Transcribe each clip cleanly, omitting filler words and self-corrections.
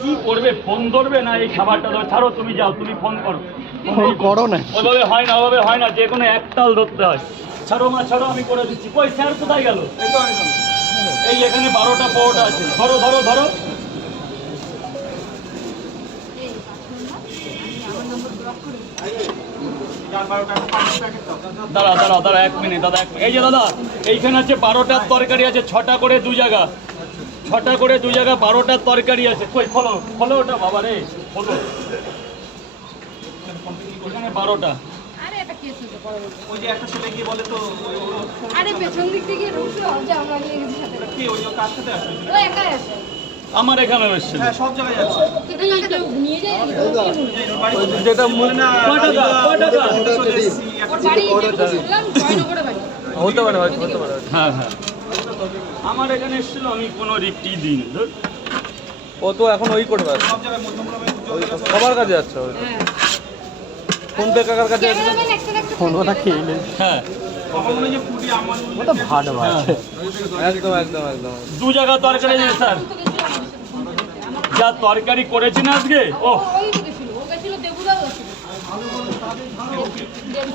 কি করবে, ফোন ধরবে না এই খাবারটা ধরবে? ছাড়ো, তুমি যাও, তুমি ফোন করো। ফোন করো না, ওইভাবে হয় না, ওইভাবে হয় না, যে কোনো একতাল ধরতে হয়। ছাড়ো মা, ছাড়ো, আমি করে দিচ্ছি। কই স্যার কোথায় গেল? এই এখানে 12টা পরোটা আছে, ধরো ধরো ধরো। দাঁড়া দাঁড়া দাঁড়া, 1 মিনিট দাদা, 1 মিনিট। এই যে দাদা, এইখানে আছে 12টার তরকারি আছে, 6টা করে 2 জায়গা, 6টা করে 2 জায়গা 12টার তরকারি আছে। কই খোলো, খোলো ওটা বাবা রে, খোলো। এখানে 12টা। ওই যে একটা ছেলে গিয়ে বলে তো আরে পেছন দিক থেকে রুকলো যে আমরা নিয়ে গেছি সাথে কি ওই যে কার সাথে আসে? ও একাই আছে। আমার এখানে এসছে। হ্যাঁ সব জায়গায় যাচ্ছে। কিন্তু তাকে তো নিয়ে যায় যেটা বলে না কয় টাকা? কয় টাকা? ওর বাড়ি যেটুকু শুনলাম জয়নগরে বাড়ি। হতে পারে, হয়তো হতে পারে। হ্যাঁ হ্যাঁ, আমার এখানে এসেছিল, আমি কোনো রিপটি দিই না। ও তো এখন ওই করবে, সব জায়গায় মধ্যমগ্রামে সবার কাছে যাচ্ছে ও। হ্যাঁ ফোন পে কাকার কাছে আছে। ক্যামেরাম্যান একটা একটা ফোনটা খেয়ে নেই, হ্যাঁ কখন মনে হয় যে ফুটি আমার ও তো ভাট ভাট। হ্যাঁ। একদম একদম একদম। 2 জায়গা তরকারি আছে স্যার, যা তরকারি করেছি না আজকে। ও ওই গেছিল, ও গেছিল দেবুদাও গেছিল।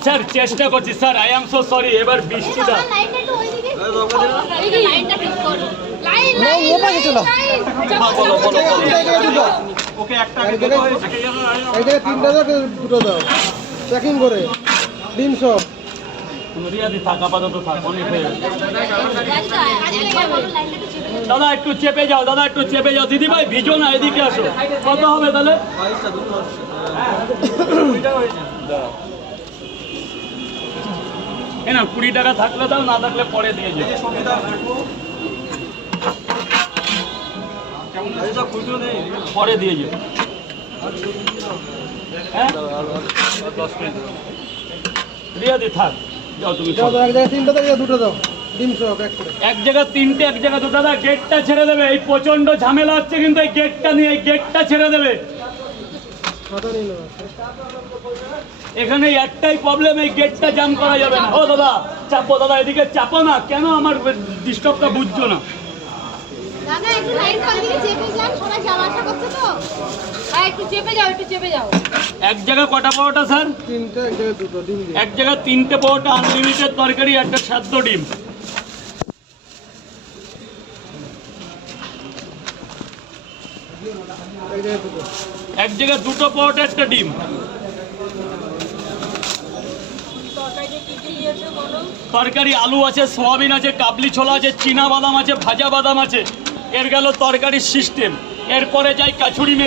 স্যার, চেষ্টা করছি sir, I am so sorry. এবার বৃষ্টিটা লাইনটা একটু ওইদিকে লাইনটা ঠিক করো। লাইন না, ও পাশে চলো। বলো বলো বলো। ওকে একটা আগে দিতে হয়েছে। এই জায়গায় 3টা দাও, 2টো দাও, চেকিং করে ডিম সব। রিয়াদি থাক, আপাতত থাক, অনেক হয়ে গেছে। লাইনটা একটু চেপে দাদা একটু চেপে যাও, দাদা একটু চেপে যাও। দিদি ভাই ভিজো না, এদিকে আসো। কত হবে তাহলে? না 20 টাকা থাকলে দাও, না থাকলে পরে দিয়ে যাও। পরে দিয়ে যাও। হ্যাঁ রিয়াদি থাক, যাও তুমি দাও চলো। দাও, এক জায়গায় 3টা দাও, 2টো দাও, ডিম সব এক করে। এক জায়গা 3টে, এক জায়গা তো দাদা গেটটা ছেড়ে দেবে। এই প্রচন্ড ঝামেলা হচ্ছে কিন্তু, এই গেটটা নিয়ে, এই গেটটা ছেড়ে দেবে। খাতা নিয়ে নাও। এখানে একটাই প্রবলেম, এই গেটটা জাম করা যাবে না। ও দাদা চাপো, দাদা এদিকে চাপো না, কেন আমার ডিস্টার্বটা বুঝছো না? দাদা একটু লাইনটা ওইদিকে চেপে যান, সবাই যাওয়া আসা করছে তো। আর একটু চেপে যাও, একটু চেপে যাও। এক জায়গা কটা পরোটা স্যার? 3টা, এক জায়গায় 2টো ডিম দিয়ে। এক জায়গায় 3টে পরোটা, আনলিমিটেড তরকারি, একটা সাদ্য ডিম। এক জায়গায় 2টো। এক জায়গায় 2টো পরোটা, একটা ডিম। তরকারি আলু আছে, সোয়াবিন আছে, কাবলি ছোলা আছে, চীনা বাদাম আছে, ভাজা বাদাম আছে। এর গেল তরকারির সিস্টেম। এরপরে যাই কাছুরি মেথি।